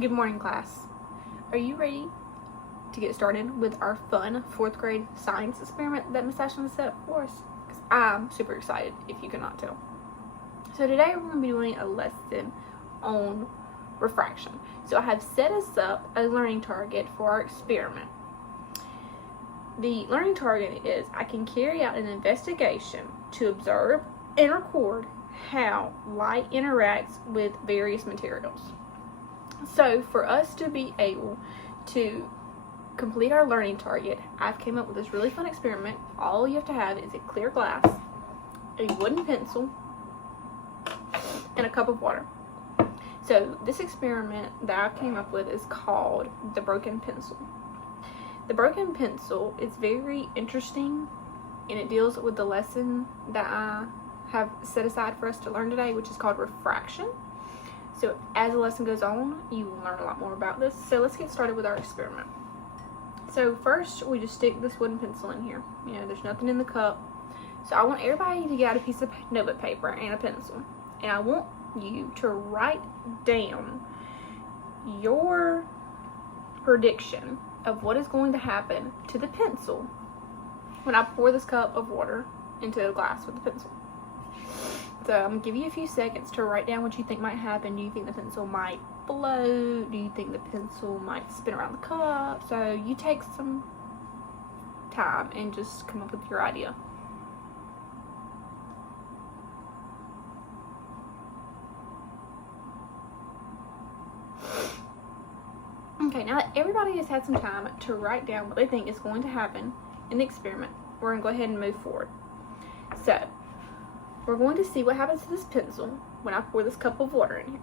Good morning, class. Are you ready to get started with our fun 4th grade science experiment that Miss Ashley set for us? Because I'm super excited, if you cannot tell. So today we're going to be doing a lesson on refraction. So I have set us up a learning target for our experiment. The learning target is I can carry out an investigation to observe and record how light interacts with various materials. So for us to be able to complete our learning target, I've came up with this really fun experiment. All you have to have is a clear glass, a wooden pencil, and a cup of water. So this experiment that I came up with is called the broken pencil. The broken pencil is very interesting, and it deals with the lesson that I have set aside for us to learn today, which is called refraction. So as the lesson goes on, you will learn a lot more about this. So let's get started with our experiment. So first, we just stick this wooden pencil in here. You know, there's nothing in the cup. So I want everybody to get out a piece of notebook paper and a pencil. And I want you to write down your prediction of what is going to happen to the pencil when I pour this cup of water into a glass with the pencil. So I'm going to give you a few seconds to write down what you think might happen. Do you think the pencil might float? Do you think the pencil might spin around the cup? So you take some time and just come up with your idea. Okay, now that everybody has had some time to write down what they think is going to happen in the experiment, we're going to go ahead and move forward. So we're going to see what happens to this pencil when I pour this cup of water in here.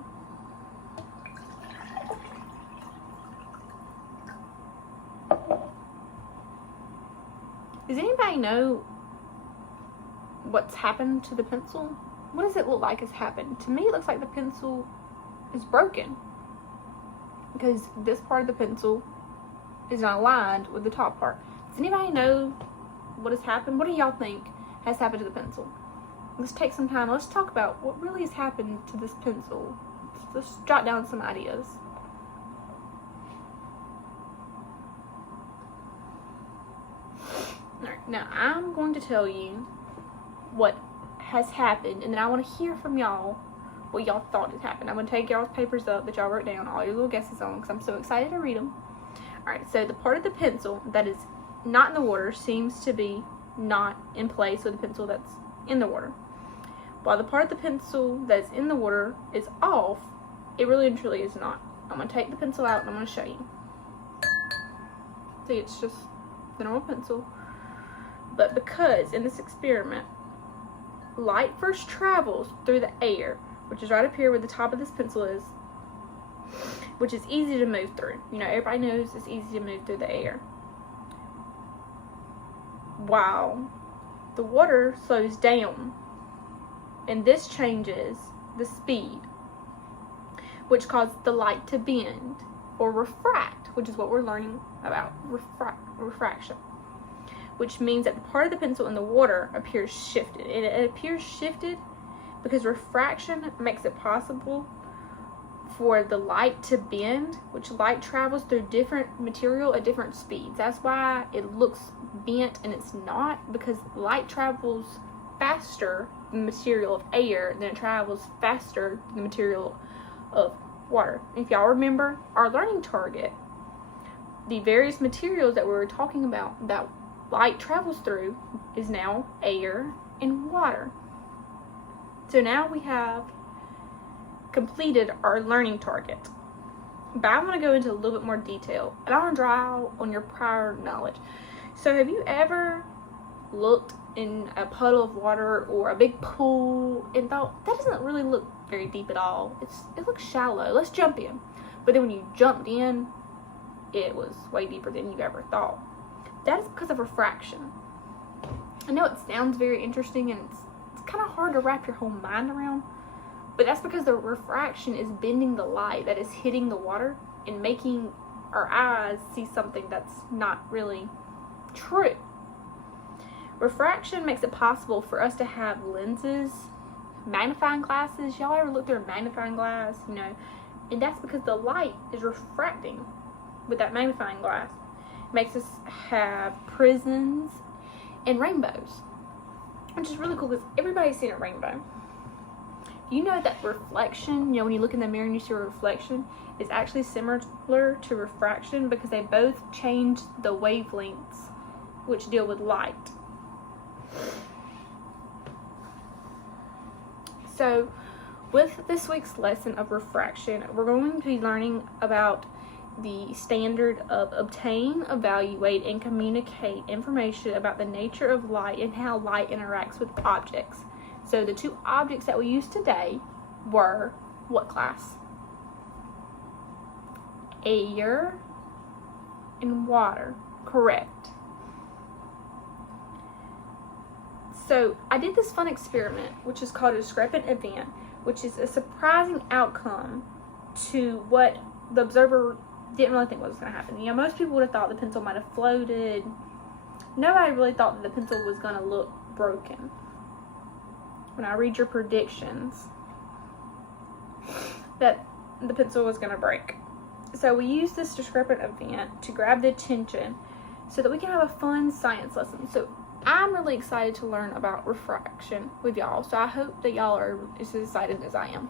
Does anybody know what's happened to the pencil? What does it look like has happened? To me, it looks like the pencil is broken because this part of the pencil is not aligned with the top part. Does anybody know what has happened? What do y'all think has happened to the pencil? Let's take some time. Let's talk about what really has happened to this pencil. Let's jot down some ideas. Alright, now I'm going to tell you what has happened, and then I want to hear from y'all what y'all thought has happened. I'm going to take y'all's papers up that y'all wrote down, all your little guesses on, because I'm so excited to read them. Alright, so the part of the pencil that is not in the water seems to be not in place with the pencil that's in the water. While the part of the pencil that's in the water is off, it really and truly is not. I'm going to take the pencil out and I'm going to show you. See, it's just the normal pencil. But because in this experiment, light first travels through the air, which is right up here where the top of this pencil is, which is easy to move through. You know, everybody knows it's easy to move through the air. While the water slows down, and this changes the speed, which causes the light to bend or refract, which is what we're learning about, refraction, which means that the part of the pencil in the water appears shifted. And it appears shifted because refraction makes it possible for the light to bend, which light travels through different material at different speeds. That's why it looks bent and it's not, because light travels faster than the material of air than it travels faster than the material of water. If y'all remember our learning target, the various materials that we were talking about that light travels through is now air and water. So now we have completed our learning target. But I want to go into a little bit more detail, and I want to draw on your prior knowledge. So have you ever looked in a puddle of water or a big pool and thought, that doesn't really look very deep at all. It looks shallow. Let's jump in. But then when you jumped in, it was way deeper than you ever thought. That is because of refraction. I know it sounds very interesting and it's kind of hard to wrap your whole mind around, but that's because the refraction is bending the light that is hitting the water and making our eyes see something that's not really true. Refraction makes it possible for us to have lenses, magnifying glasses. Y'all ever look through a magnifying glass? You know, And that's because the light is refracting with that magnifying glass. It makes us have prisms and rainbows, which is really cool because everybody's seen a rainbow. You know that reflection, when you look in the mirror and you see a reflection, is actually similar to refraction because they both change the wavelengths which deal with light. So, with this week's lesson of refraction, we're going to be learning about the standard of obtain, evaluate, and communicate information about the nature of light and how light interacts with objects. So the two objects that we used today were what, class? Air and water. Correct. So I did this fun experiment, which is called a discrepant event, which is a surprising outcome to what the observer didn't really think was going to happen. Most people would have thought the pencil might have floated. Nobody really thought that the pencil was going to look broken. When I read your predictions, that the pencil was going to break. So we used this discrepant event to grab the attention so that we can have a fun science lesson. So I'm really excited to learn about refraction with y'all. So I hope that y'all are as excited as I am.